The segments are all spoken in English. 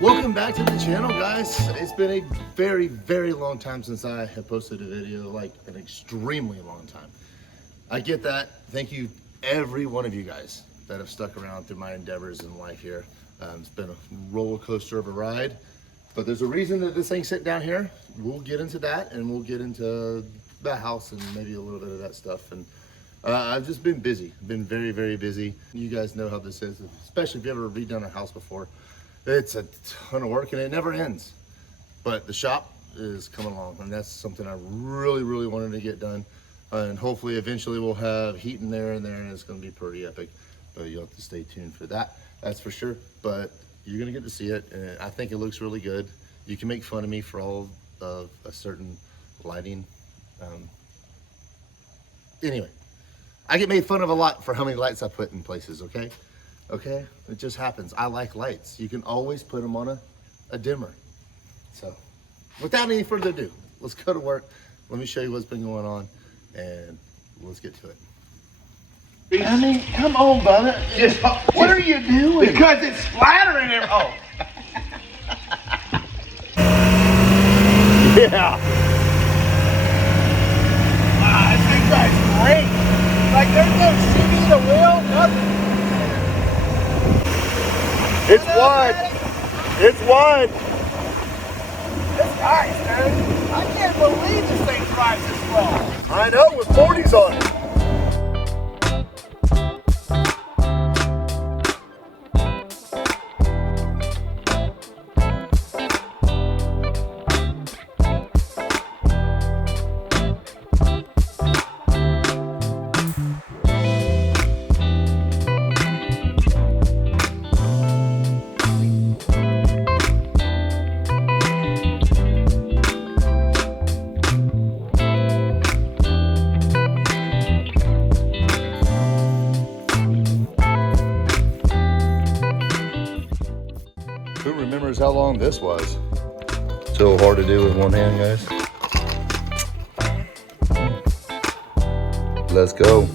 Welcome back to the channel, guys. It's been a very, very long time since I have posted a video, like an extremely long time. I get that. Thank you, every one of you guys that have stuck around through my endeavors in life here. It's been a roller coaster of a ride, but there's a reason that this thing's sitting down here. We'll get into that, and we'll get into the house and maybe a little bit of that stuff. And I've just been busy, been very, very busy. You guys know how this is, especially if you ever redone a house before. It's a ton of work and it never ends. But the shop is coming along, and that's something I really, really wanted to get done. And hopefully eventually we'll have heat in there, and it's gonna be pretty epic. But you'll have to stay tuned for that, that's for sure. But you're gonna get to see it, and I think it looks really good. You can make fun of me for all of a certain lighting. Anyway, I get made fun of a lot for how many lights I put in places, okay? Okay, it just happens. I like lights. You can always put them on a dimmer. So without any further ado, let's go to work. Let me show you what's been going on, and let's get to it. I mean, come on, brother. What are you doing? Because it's splattering everywhere. Oh. Yeah. Wow, this thing drives great. Like, there's no shooting the wheel, nothing. It's wide. It's wide. It's nice, man. I can't believe this thing drives this well. I know, with 40s on it. Who remembers how long this was? So hard to do with one hand, guys. Let's go.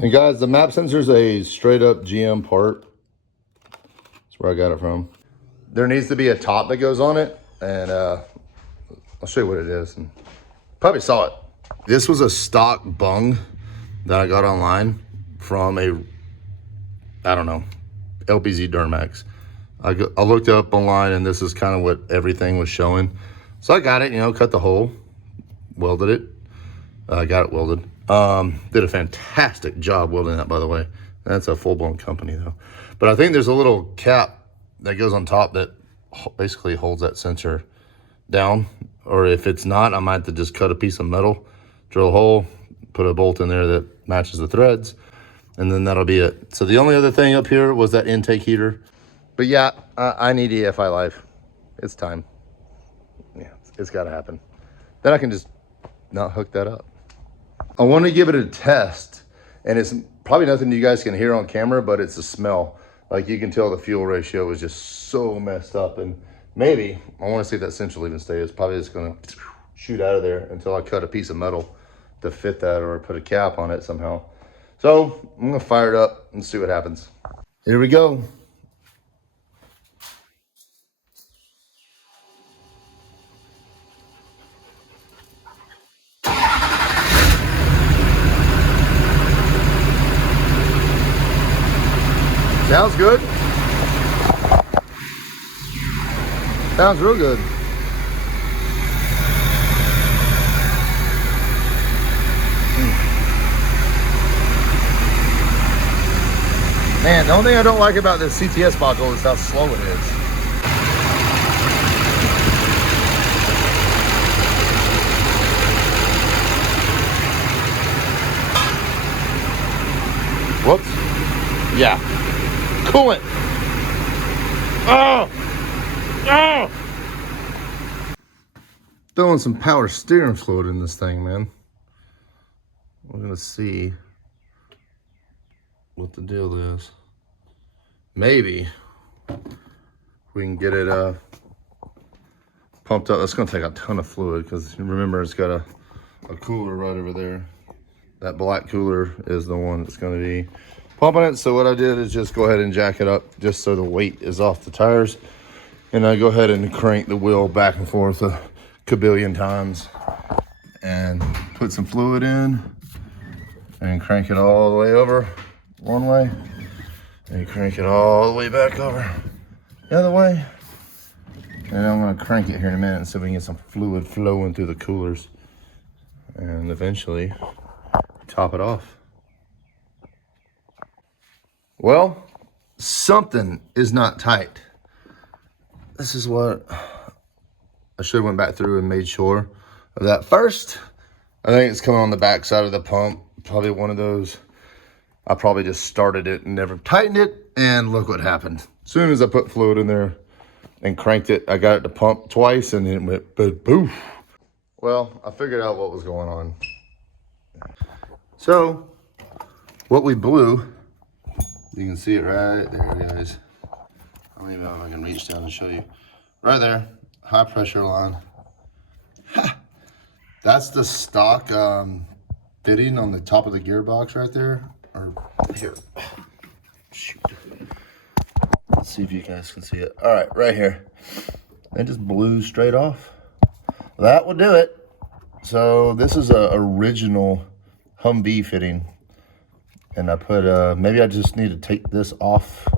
And guys, the map sensor is a straight up GM part. That's where I got it from. There needs to be a top that goes on it, and I'll show you what it is. And probably saw it. This was a stock bung that I got online from I don't know, LPZ Duramax. I looked up online, and this is kind of what everything was showing. So I got it, you know, cut the hole, welded it. I got it welded. Did a fantastic job welding that, by the way. That's a full-blown company though. But I think there's a little cap that goes on top that basically holds that sensor down. Or if it's not, I might have to just cut a piece of metal, drill a hole, put a bolt in there that matches the threads, and then that'll be it. So the only other thing up here was that intake heater. But yeah, I need EFI life. It's time. Yeah, it's gotta happen. Then I can just not hook that up. I want to give it a test, and it's probably nothing you guys can hear on camera, but it's the smell. Like, you can tell the fuel ratio is just so messed up, and maybe I want to see if that sensor will even stay. It's probably just going to shoot out of there until I cut a piece of metal to fit that, or put a cap on it somehow. So I'm going to fire it up and see what happens. Here we go. Sounds good. Sounds real good. Man, the only thing I don't like about this CTS module is how slow it is. Whoops. Yeah. Coolant. Oh! Oh! Throwing some power steering fluid in this thing, man. We're gonna see what the deal is. Maybe we can get it pumped up. That's gonna take a ton of fluid because remember it's got a cooler right over there. That black cooler is the one that's gonna be pumping it. So what I did is just go ahead and jack it up just so the weight is off the tires. And I go ahead and crank the wheel back and forth a kabillion times and put some fluid in and crank it all the way over one way and crank it all the way back over the other way. And I'm gonna crank it here in a minute so we can get some fluid flowing through the coolers and eventually top it off. Well, something is not tight. This is what I should have went back through and made sure of that first. I think it's coming on the back side of the pump. Probably one of those. I probably just started it and never tightened it. And look what happened. As soon as I put fluid in there and cranked it, I got it to pump twice and it went boof. Well, I figured out what was going on. So what we blew, you can see it right there, guys. I don't even know if I can reach down and show you. Right there, high pressure line. Ha! That's the stock fitting on the top of the gearbox right there. Or here, shoot. Let's see if you guys can see it. All right, right here. It just blew straight off. That will do it. So this is a original Humvee fitting. And I put, maybe I just need to take this off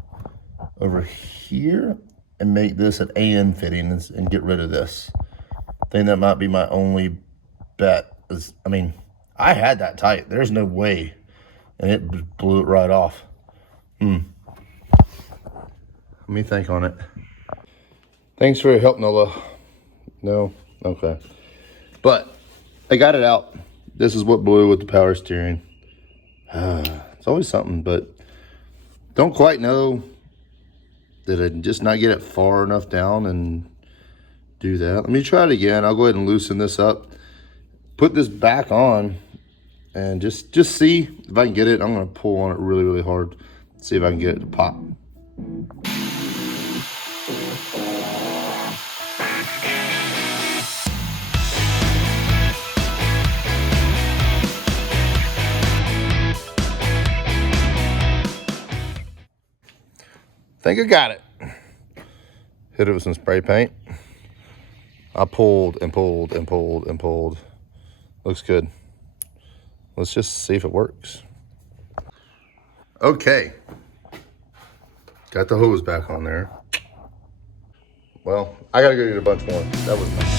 over here and make this an AN fitting and get rid of this. I think that might be my only bet. I mean, I had that tight. There's no way. And it blew it right off. Let me think on it. Thanks for your help, Nola. No? Okay. But I got it out. This is what blew with the power steering. It's always something, but don't quite know. Did I just not get it far enough down and do that? Let me try it again. I'll go ahead and loosen this up. Put this back on and just see if I can get it. I'm gonna pull on it really, really hard. See if I can get it to pop. Think I got it. Hit it with some spray paint. I pulled and pulled and pulled and pulled. Looks good. Let's just see if it works. Okay. Got the hose back on there. Well, I gotta go get a bunch more. That was nice.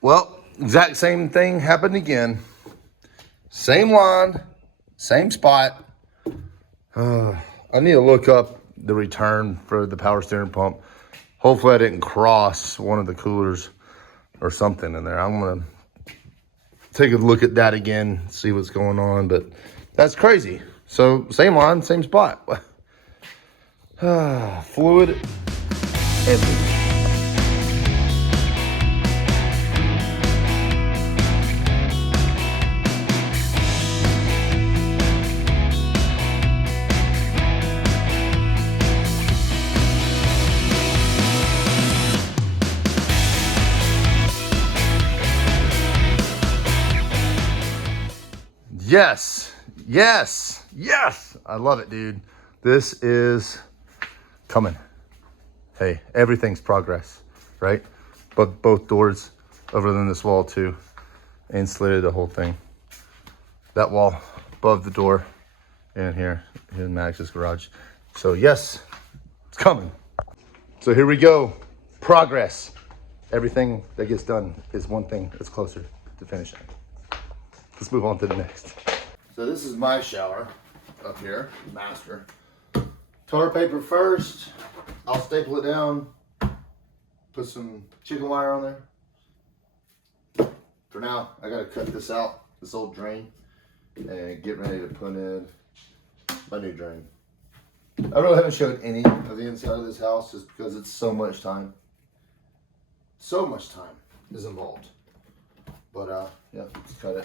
Well, exact same thing happened again. Same line, same spot. I need to look up the return for the power steering pump. Hopefully I didn't cross one of the coolers or something in there. I'm gonna take a look at that again, see what's going on, but that's crazy. So same line, same spot. Fluid everywhere. Yes, yes, yes. I love it, dude. This is coming. Hey, everything's progress, right? But both doors over than this wall too. Insulated the whole thing. That wall above the door and here in Max's garage. So yes, it's coming. So here we go. Progress. Everything that gets done is one thing that's closer to finishing. Let's move on to the next. So this is my shower up here, master. Tar paper first. I'll staple it down. Put some chicken wire on there. For now, I gotta cut this out, this old drain, and get ready to put in my new drain. I really haven't showed any of the inside of this house just because it's so much time. So much time is involved. But yeah, let's cut it.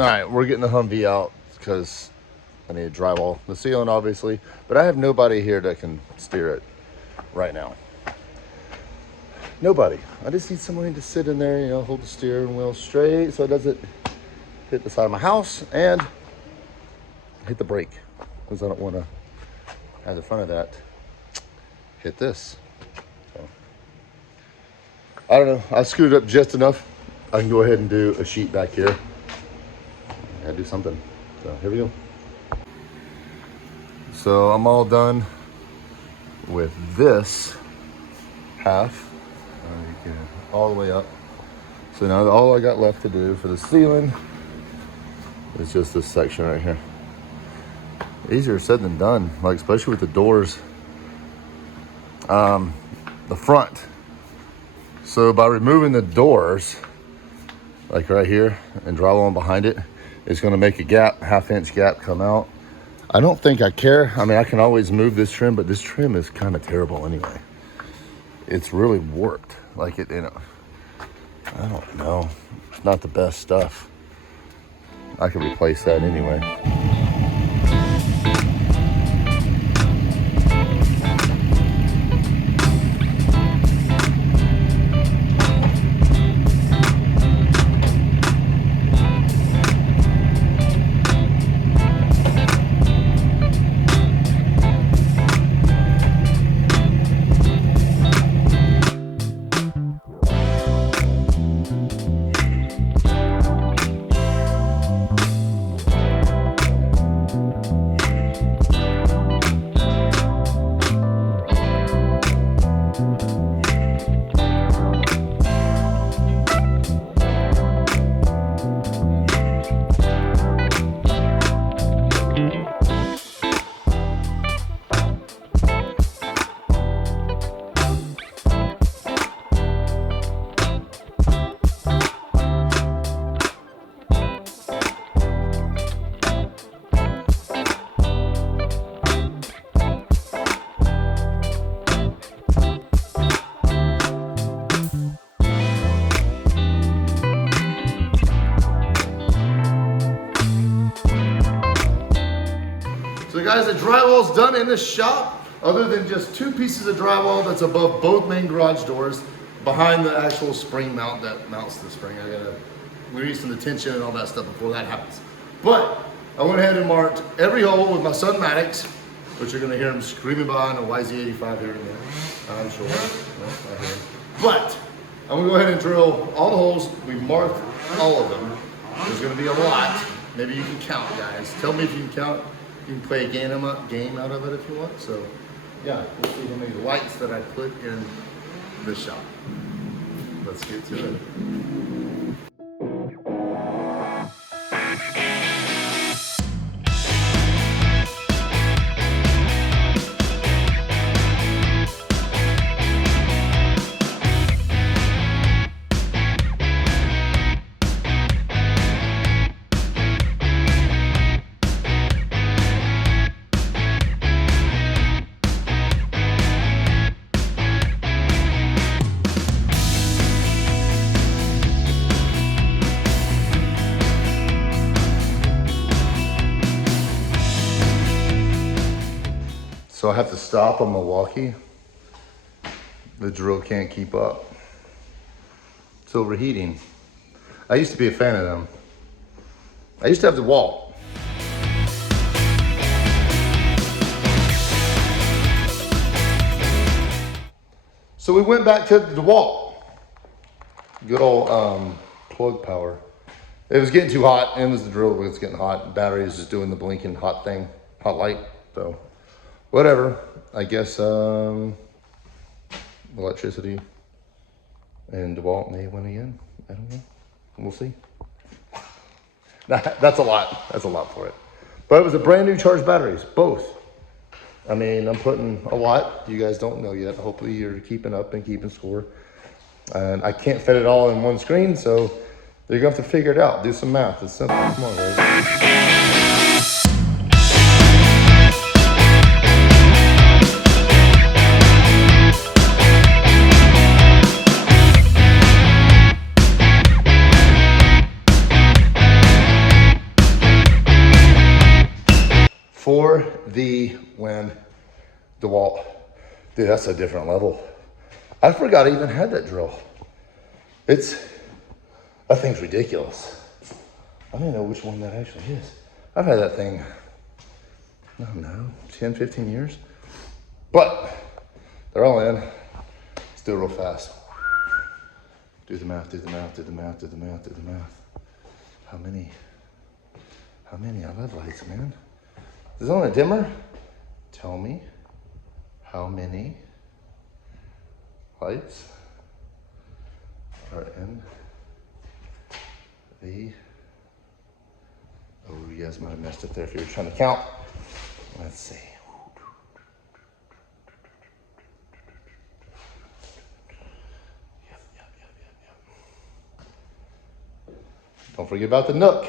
All right, we're getting the Humvee out because I need to drywall the ceiling, obviously, but I have nobody here that can steer it right now. Nobody. I just need somebody to sit in there, you know, hold the steering wheel straight so it doesn't hit the side of my house and hit the brake, because I don't want to, as in front of that, hit this. So, I don't know. I screwed up just enough. I can go ahead and do a sheet back here. I gotta do something. So here we go. So I'm all done with this half. All the way up. So now all I got left to do for the ceiling is just this section right here. Easier said than done, like especially with the doors. The front. So by removing the doors, like right here, and drywalling behind it, it's gonna make a gap, half-inch gap come out. I don't think I care. I mean, I can always move this trim, but this trim is kind of terrible anyway. It's really warped. Like it, you know, I don't know. It's not the best stuff. I can replace that anyway. So guys, the drywall's done in the shop, other than just 2 pieces of drywall that's above both main garage doors, behind the actual spring mount that mounts the spring. I gotta releasing the tension and all that stuff before that happens. But I went ahead and marked every hole with my Sunmatics, which you're gonna hear him screaming behind a YZ85 here in a minute. I'm sure. No, not here. But I'm gonna go ahead and drill all the holes. We marked all of them. There's gonna be a lot. Maybe you can count, guys. Tell me if you can count. You can play a game out of it if you want. So, yeah, we'll see how many lights that I put in this shop. Let's get to it. So I have to stop on Milwaukee. The drill can't keep up. It's overheating. I used to be a fan of them. I used to have Drywall. So we went back to the Drywall. Good old plug power. It was getting too hot, and it was the drill that was getting hot. Battery is just doing the blinking hot thing, hot light. So whatever, I guess electricity and DeWalt may win again. I don't know, we'll see. That's a lot for it. But it was a brand new charged batteries, both. I mean, I'm putting a lot, you guys don't know yet. Hopefully you're keeping up and keeping score. And I can't fit it all in one screen, so you're gonna have to figure it out. Do some math, it's simple, come on guys. For the when DeWalt, dude, that's a different level. I forgot I even had that drill. That thing's ridiculous. I don't know which one that actually is. I've had that thing, I don't know, 10, 15 years. But they're all in. Let's do it real fast. Do the math, do the math, do the math, do the math, do the math. How many? I love lights, man. Is it on a dimmer? Tell me how many lights are in the, oh, you guys might have messed up there if you were trying to count. Let's see. Yep. Don't forget about the nook.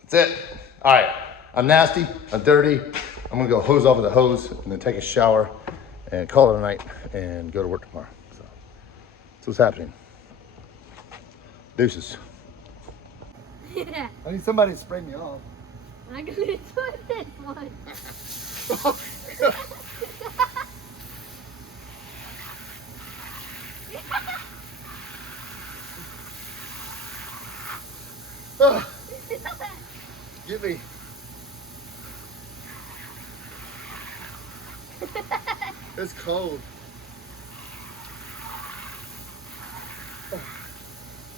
That's it. All right. I'm nasty, I'm dirty. I'm gonna go hose off with the hose and then take a shower and call it a night and go to work tomorrow. So that's what's happening. Deuces. I need somebody to spray me off. I'm gonna do this one. Get me. It's cold.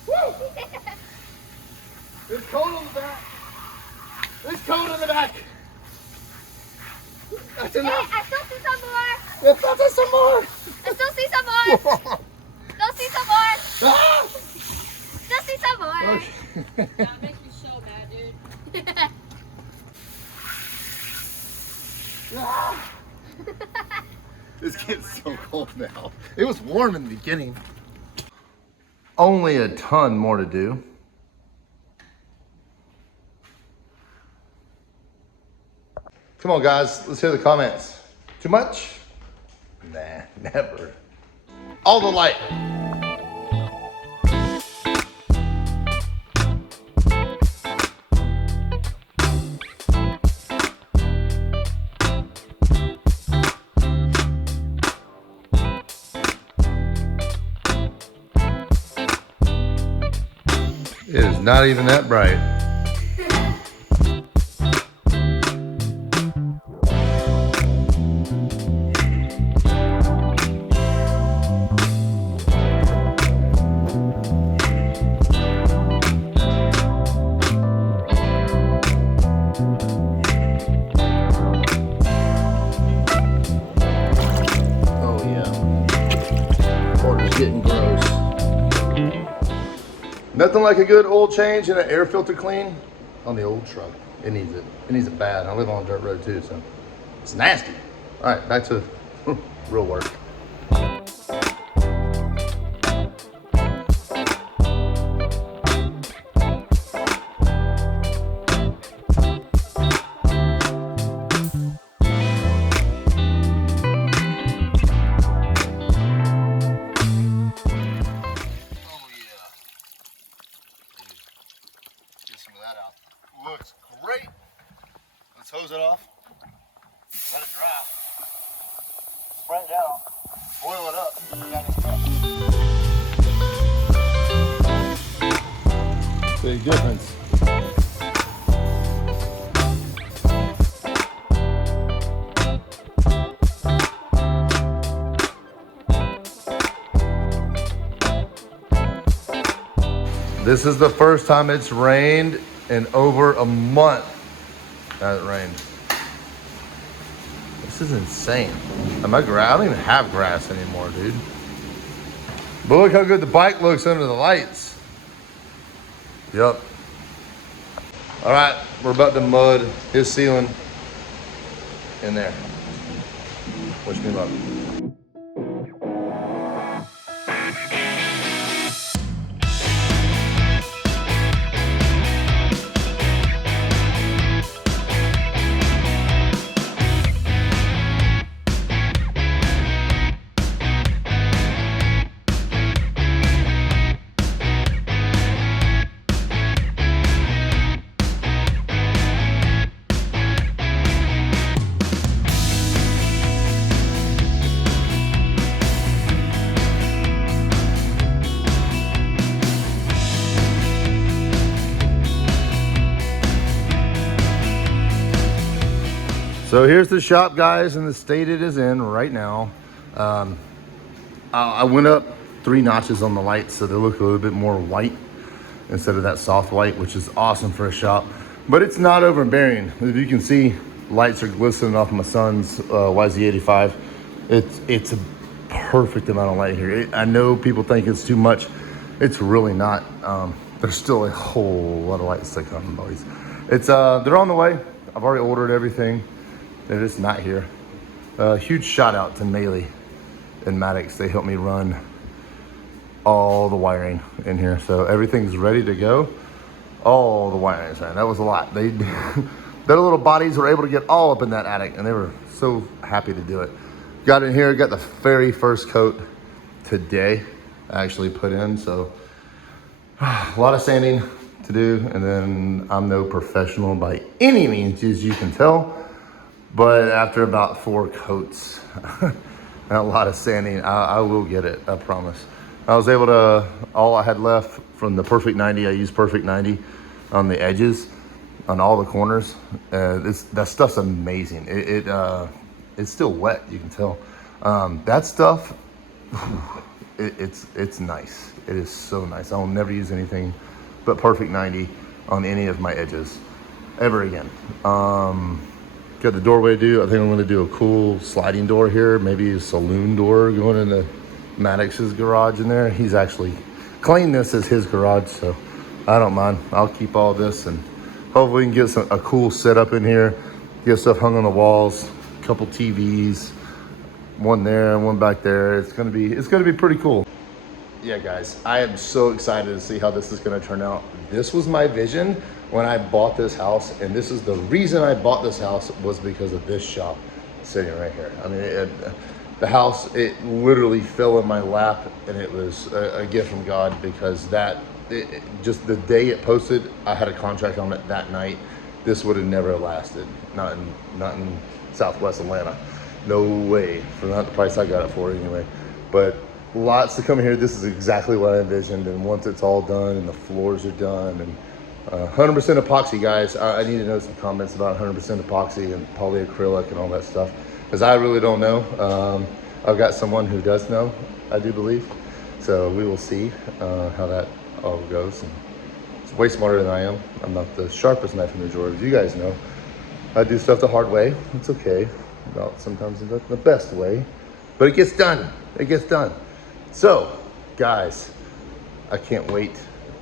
Woo! It's cold on the back. It's cold on the back. That's enough. Hey, I still see some more. Let's not do some more. I still see some more. Still see some more. Ah! Still see some more. Okay. That makes me so mad, dude. Ah! It's getting so cold now. It was warm in the beginning. Only a ton more to do. Come on guys, let's hear the comments. Too much? Nah, never. All the light. It is not even that bright. Nothing like a good oil change and an air filter clean on the old truck. It needs it. It needs it bad. I live on a dirt road too, so it's nasty. All right, back to real work. Looks great. Let's hose it off. Let it dry. Spray it down. Boil it up. Big difference. This is the first time it's rained in over a month. That rained. This is insane. I don't even have grass anymore, dude. But look how good the bike looks under the lights. Yep. All right, we're about to mud his ceiling in there. Wish me luck. So here's the shop, guys, in the state it is in right now. I went up 3 notches on the lights so they look a little bit more white instead of that soft white, which is awesome for a shop. But it's not overbearing. As you can see, lights are glistening off my son's YZ85. It's a perfect amount of light here. I know people think it's too much. It's really not. There's still a whole lot of lights to come, boys. They're on the way. I've already ordered everything. They're just not here. Huge shout out to Melee and Maddox. They helped me run all the wiring in here. So everything's ready to go. All the wiring, man. That was a lot. Their little bodies were able to get all up in that attic and they were so happy to do it. Got in here, got the very first coat today actually put in. So a lot of sanding to do. And then I'm no professional by any means, as you can tell. But after about 4 coats and a lot of sanding, I will get it, I promise. I was able to, all I had left from the Perfect 90, I used Perfect 90 on the edges, on all the corners. That stuff's amazing. It's still wet, you can tell. That stuff, it's nice. It is so nice. I will never use anything but Perfect 90 on any of my edges, ever again. Got the doorway to do. I think I'm gonna do a cool sliding door here, maybe a saloon door going into Maddox's garage in there. He's actually claimed this as his garage, so I don't mind. I'll keep all this and hopefully we can get a cool setup in here, get stuff hung on the walls, a couple TVs, one there and one back there. It's gonna be pretty cool. Yeah, guys, I am so excited to see how this is gonna turn out. This was my vision when I bought this house, and this is the reason I bought this house was because of this shop sitting right here. I mean, the house, it literally fell in my lap, and it was a gift from God because just the day it posted, I had a contract on it that night. This would have never lasted, not in Southwest Atlanta. No way, for not the price I got it for anyway. But lots to come here. This is exactly what I envisioned, and once it's all done and the floors are done, and 100% epoxy, guys. I need to know some comments about 100% epoxy and polyacrylic and all that stuff, because I really don't know. I've got someone who does know, I do believe. So we will see how that all goes. And it's way smarter than I am. I'm not the sharpest knife in the drawer, as you guys know. I do stuff the hard way. It's okay. Sometimes it's not the best way, but it gets done. It gets done. So, guys, I can't wait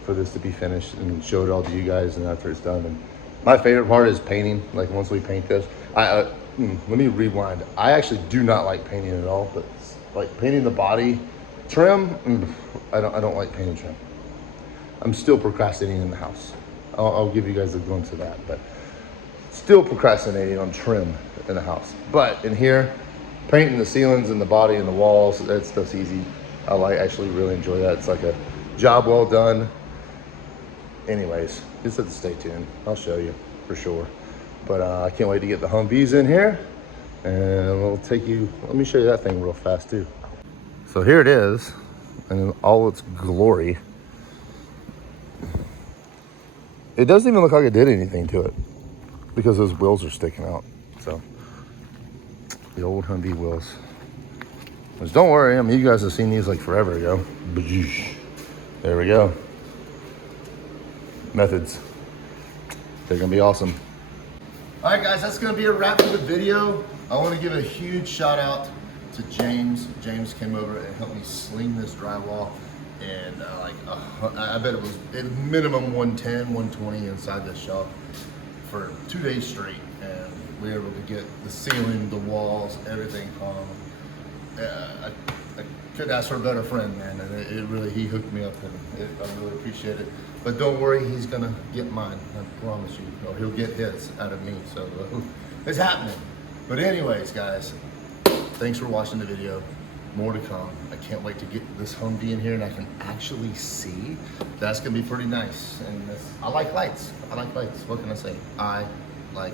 for this to be finished and show it all to you guys and after it's done. And my favorite part is painting. Like once we paint this, let me rewind. I actually do not like painting at all, but like painting the body, trim, I don't like painting trim. I'm still procrastinating in the house. I'll give you guys a glimpse of that, but still procrastinating on trim in the house. But in here, painting the ceilings and the body and the walls, that stuff's easy. I actually really enjoy that. It's like a job well done. Anyways, just have to stay tuned. I'll show you for sure. But I can't wait to get the Humvees in here, and we'll take you, let me show you that thing real fast too. So here it is in all its glory. It doesn't even look like I did anything to it because those wheels are sticking out. So the old Humvee wheels. Which don't worry, I mean, you guys have seen these like forever ago. There we go. Methods. They're gonna be awesome. All right, guys, that's gonna be a wrap for the video. I want to give a huge shout out to James. James came over and helped me sling this drywall, and I bet it was at minimum 110, 120 inside this shop for 2 days straight, and we were able to get the ceiling, the walls, everything hung. I couldn't ask for a better friend, man, and he hooked me up, and I really appreciate it. But don't worry, he's gonna get mine, I promise you, or he'll get his out of me, so it's happening. But anyways, guys, thanks for watching the video. More to come. I can't wait to get this Humvee in here and I can actually see. That's gonna be pretty nice. And I like lights. I like lights. What can I say? I like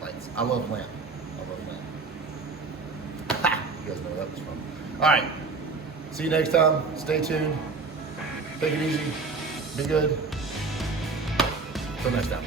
lights. I love lamp. I love lamp. Ha! You guys know where that was from. All right. See you next time. Stay tuned. Take it easy. Be good. Till next time.